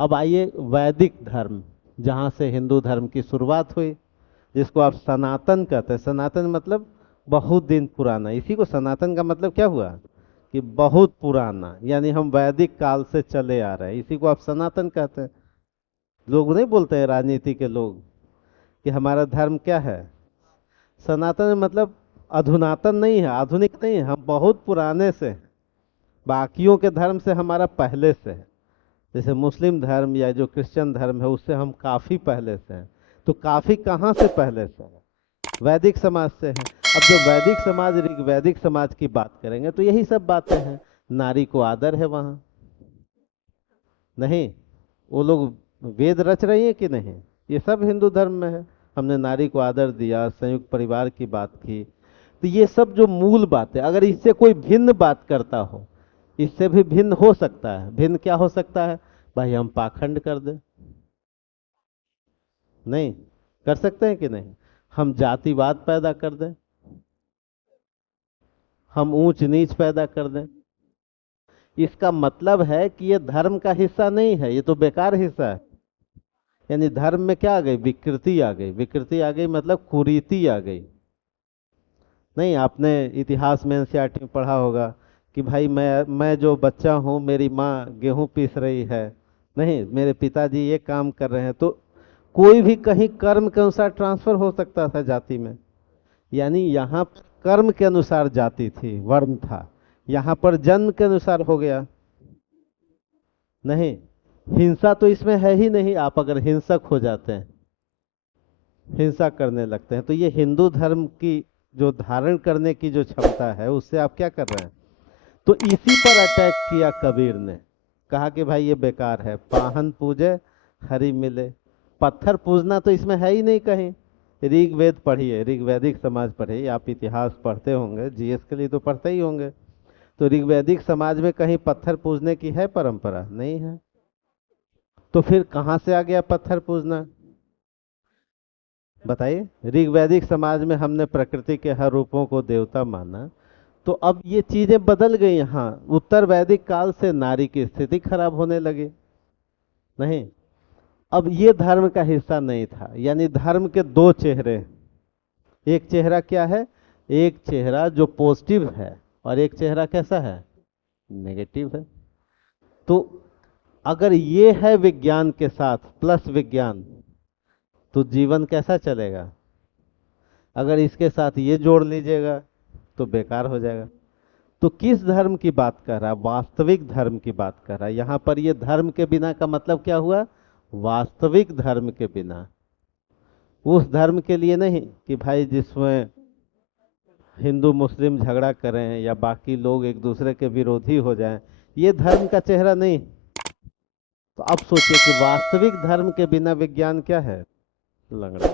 अब आइए वैदिक धर्म, जहाँ से हिंदू धर्म की शुरुआत हुई, जिसको आप सनातन कहते हैं। सनातन मतलब बहुत दिन पुराना, इसी को सनातन का मतलब क्या हुआ कि बहुत पुराना, यानी हम वैदिक काल से चले आ रहे हैं, इसी को आप सनातन कहते हैं। लोग नहीं बोलते हैं राजनीति के लोग कि हमारा धर्म क्या है, सनातन मतलब अधुनातन नहीं है, आधुनिक नहीं है, हम बहुत पुराने से हैं। बाकियों के धर्म से हमारा पहले से है। जैसे मुस्लिम धर्म या जो क्रिश्चियन धर्म है उससे हम काफी पहले से हैं। तो काफी कहाँ से पहले से है? वैदिक समाज से है। अब जो वैदिक समाज ऋग्वैदिक समाज की बात करेंगे तो यही सब बातें हैं। नारी को आदर है वहाँ, नहीं? वो लोग वेद रच रही है कि नहीं? ये सब हिंदू धर्म में है। हमने नारी को आदर दिया, संयुक्त परिवार की बात की। तो ये सब जो मूल बात है, अगर इससे कोई भिन्न बात करता हो, इससे भी भिन्न हो सकता है। भिन्न क्या हो सकता है? भाई हम पाखंड कर दें, नहीं कर सकते हैं कि नहीं? हम जातिवाद पैदा कर दें, हम ऊंच नीच पैदा कर दें। इसका मतलब है कि ये धर्म का हिस्सा नहीं है, ये तो बेकार हिस्सा है। यानी धर्म में क्या आ गई? विकृति आ गई। विकृति आ गई मतलब कुरीति आ गई। नहीं, आपने इतिहास में एनसीईआरटी में पढ़ा होगा कि भाई मैं जो बच्चा हूँ, मेरी माँ गेहूं पीस रही है, नहीं मेरे पिताजी ये काम कर रहे हैं, तो कोई भी कहीं कर्म के अनुसार ट्रांसफर हो सकता था जाति में। यानी यहाँ पर कर्म के अनुसार जाति थी, वर्ण था। यहाँ पर जन्म के अनुसार हो गया। नहीं, हिंसा तो इसमें है ही नहीं। आप अगर हिंसक हो जाते हैं, हिंसा करने लगते हैं, तो ये हिंदू धर्म की जो धारण करने की जो क्षमता है उससे आप क्या कर रहे हैं? तो इसी पर अटैक किया कबीर ने। कहा कि भाई ये बेकार है, पाहन पूजे हरि मिले। पत्थर पूजना तो इसमें है ही नहीं कहीं। ऋग्वेद पढ़िए, ऋग्वैदिक समाज पढ़िए, आप इतिहास पढ़ते होंगे, जीएस के लिए तो पढ़ते ही होंगे। तो ऋग्वैदिक समाज में कहीं पत्थर पूजने की है परंपरा? नहीं है। तो फिर कहाँ से आ गया पत्थर पूजना? बताइए। ऋग्वैदिक समाज में हमने प्रकृति के हर रूपों को देवता माना, तो अब ये चीजें बदल गई। यहाँ उत्तर वैदिक काल से नारी की स्थिति खराब होने लगी, नहीं? अब ये धर्म का हिस्सा नहीं था। यानी धर्म के दो चेहरे। एक चेहरा क्या है? एक चेहरा जो पॉजिटिव है, और एक चेहरा कैसा है? नेगेटिव है। तो अगर ये है विज्ञान के साथ प्लस विज्ञान, तो जीवन कैसा चलेगा? अगर इसके साथ ये जोड़ लीजिएगा तो बेकार हो जाएगा। तो किस धर्म की बात कर रहा है? वास्तविक धर्म की बात कर रहा है। यहाँ पर ये धर्म के बिना का मतलब क्या हुआ? वास्तविक धर्म के बिना। उस धर्म के लिए नहीं कि भाई जिसमें हिंदू मुस्लिम झगड़ा करें या बाकी लोग एक दूसरे के विरोधी हो जाएं, ये धर्म का चेहरा नहीं। तो अब सोचिए कि वास्तविक धर्म के बिना विज्ञान क्या है? लंगड़ा।